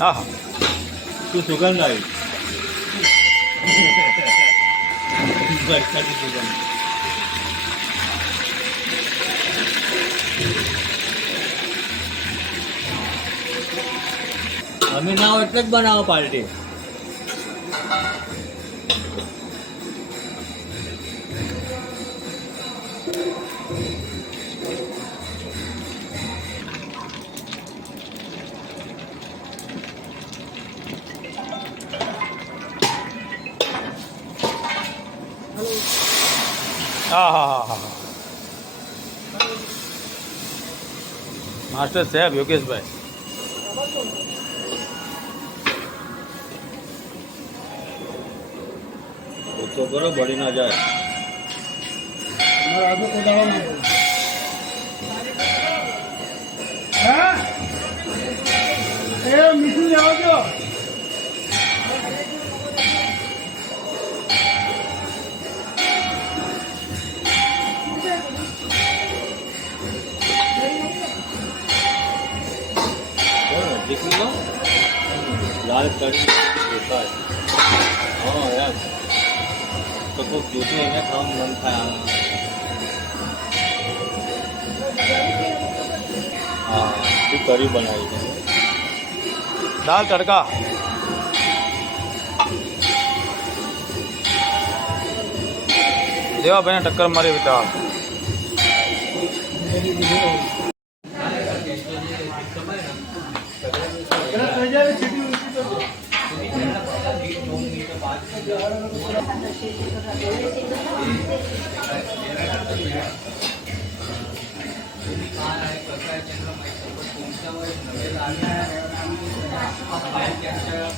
હા શું સુગંધ આવી વરસાદી સુગંધ. અમે ના હોય એટલે જ બનાવો પાર્ટી. હા હા હા હા માસ્ટર સાહેબ યોગેશભાઈ. ઓછો કરો બળી ના જાય. મીઠું લેવા દો. લાલ કરી હા યાર તો કોઈ દૂધને એને ખાવાનું મન થાય. હા શું કરી બનાવી છે દાલ તડકા. દેવાભાઈને ટક્કર મારી વિતા.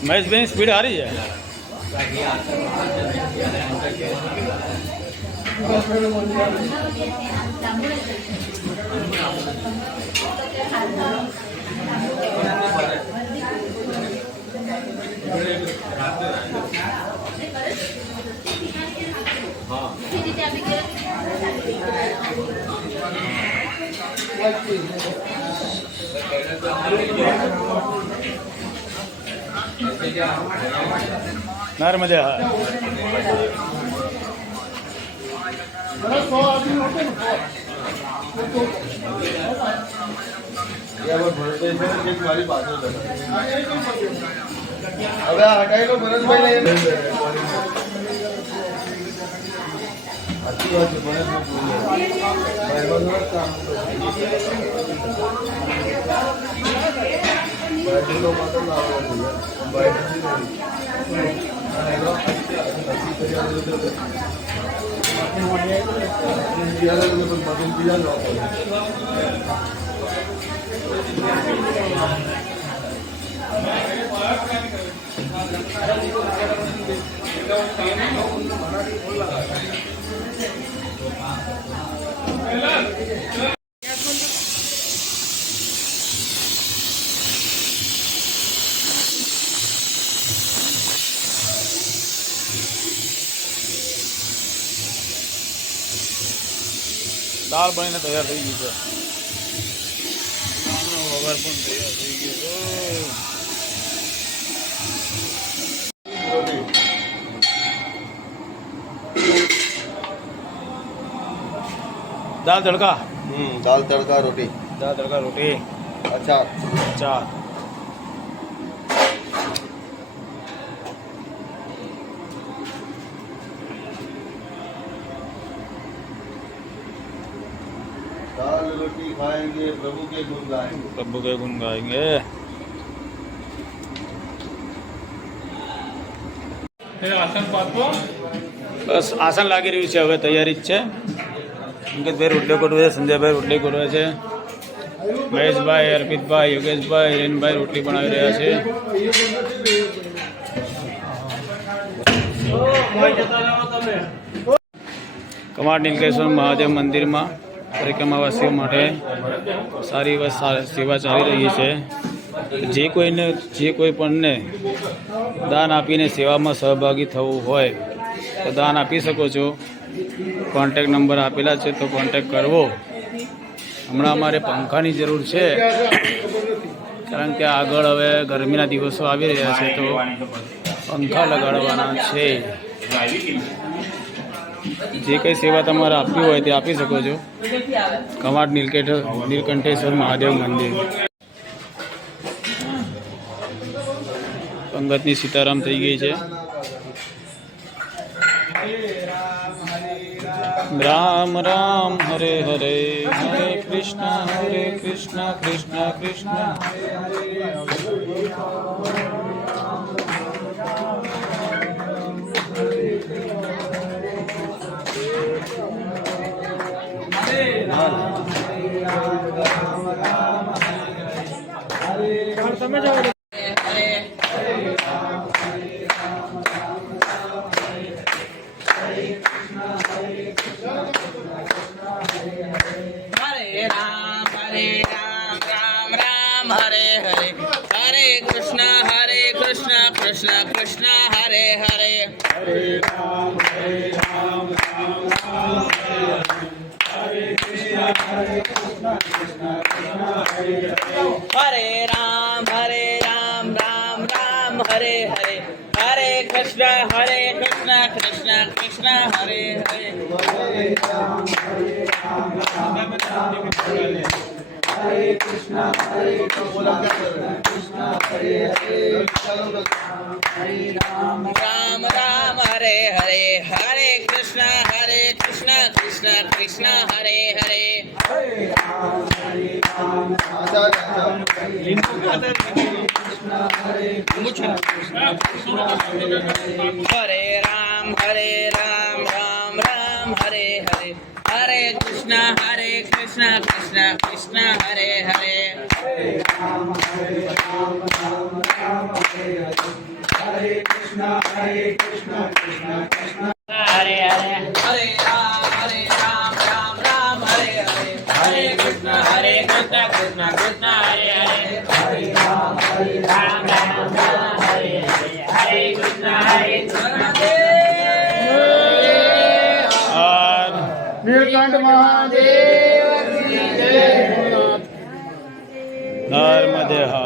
મહેશભાઈની સ્પીડ સારી છે. નર્મદે હવે હટાઈ લો ભરતભાઈ ને. સાચી વાત છે દાળ બનીને તૈયાર થઈ ગઈ છે. વઘાર પણ તૈયાર થઈ ગયો છે. दाल तड़का दाल तड़का रोटी. दाल तड़का रोटी अचार. अचार. दाल रोटी खाएंगे प्रभु के गुण गाएंगे. प्रभु के गुण गाएंगे. બસ આસન લાગી રહ્યું છે. હવે તૈયારી જ છે. અંકિતભાઈ રોટલી ગોઠવે છે, સંજયભાઈ રોટલી ગોઠવે છે, મહેશભાઈ, અર્પિતભાઈ, યોગેશભાઈ, હિરેનભાઈ રોટલી બનાવી રહ્યા છે. કમાડ નીલકેશ્વર મહાદેવ મંદિરમાં પરિક્રમાવાસીઓ માટે સારી સેવા ચાલી રહી છે. જે કોઈ પણને દાન આપીને સેવામાં સહભાગી થવું હોય તો દાન આપી શકો છો. કોન્ટેક નંબર આપેલા છે તો કોન્ટેક કરવો. હમણાં અમારે પંખાની જરૂર છે, કારણ કે આગળ હવે ગરમીના દિવસો આવી રહ્યા છે તો પંખા લગાડવાના છે. જે કંઈ સેવા તમારે આપવી હોય તે આપી શકો છો. કમાડ નીલકંઠેશ્વર મહાદેવ મંદિર. પંગતની સીતારામ થઈ ગઈ છે. રામ રામ હરે હરે, હરે કૃષ્ણ કૃષ્ણ કૃષ્ણ. તમે જાઓ. Hare Krishna Krishna Krishna Hare Hare Hare Ram Hare Krishna Krishna Krishna Hare Hare Ram Ram Hare Hare Hare Krishna Krishna Krishna Hare Hare Hare Ram Hare Krishna Krishna Krishna Hare Hare Hare Ram Hare Hare Hare Krishna Krishna Krishna Hare Hare Hare Ram Hare Ram Hare Hare Hare Krishna Krishna Krishna Hare Hare Hare Ram Hare Krishna Krishna Krishna Hare Hare Hare Ram Hare Hare Hare Krishna Krishna Krishna Hare Hare Hare Ram Hare Hare Hare Krishna Nilkanth મહાદેવ કી જય. નર્મદે હર.